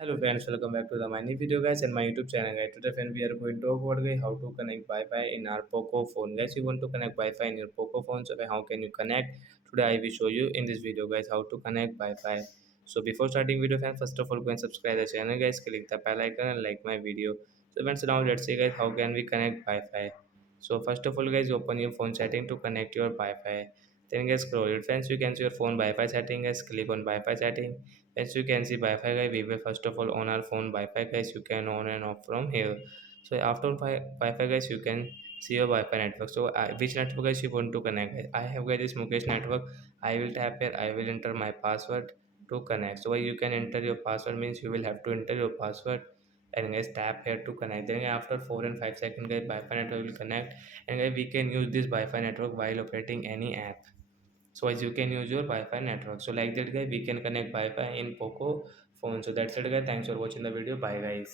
Hello friends, welcome back to the my new video guys and my YouTube channel guys. Today friend we are going to talk about guys how to connect Wi-Fi in our Poco phone. Guys, you want to connect Wi-Fi in your Poco phone, so how can you connect? Today I will show you in this video guys how to connect Wi-Fi. So before starting video friends, first of all go and subscribe the channel guys, click the bell icon and like my video. So friends, now let's see guys how can we connect Wi-Fi. So first of all guys, open your phone setting to connect your Wi-Fi. Then guys scroll it friends, you can see your phone Wi-Fi setting guys, click on Wi-Fi setting. As you can see Wi-Fi guys, we will first of all on our phone Wi-Fi guys, you can on and off from here. So after Wi-Fi guys, you can see your Wi-Fi network. So which network guys you want to connect? I have guys this Mukesh network. I will tap here. I will enter my password to connect. So you can enter your password means you will have to enter your password and guys tap here to connect. Then after 4 and 5 seconds guys, Wi-Fi network will connect and guys we can use this Wi-Fi network while operating any app. So as you can use your Wi-Fi network. So like that guy we can connect Wi-Fi in Poco phone. So that's it guys, thanks for watching the video, bye guys.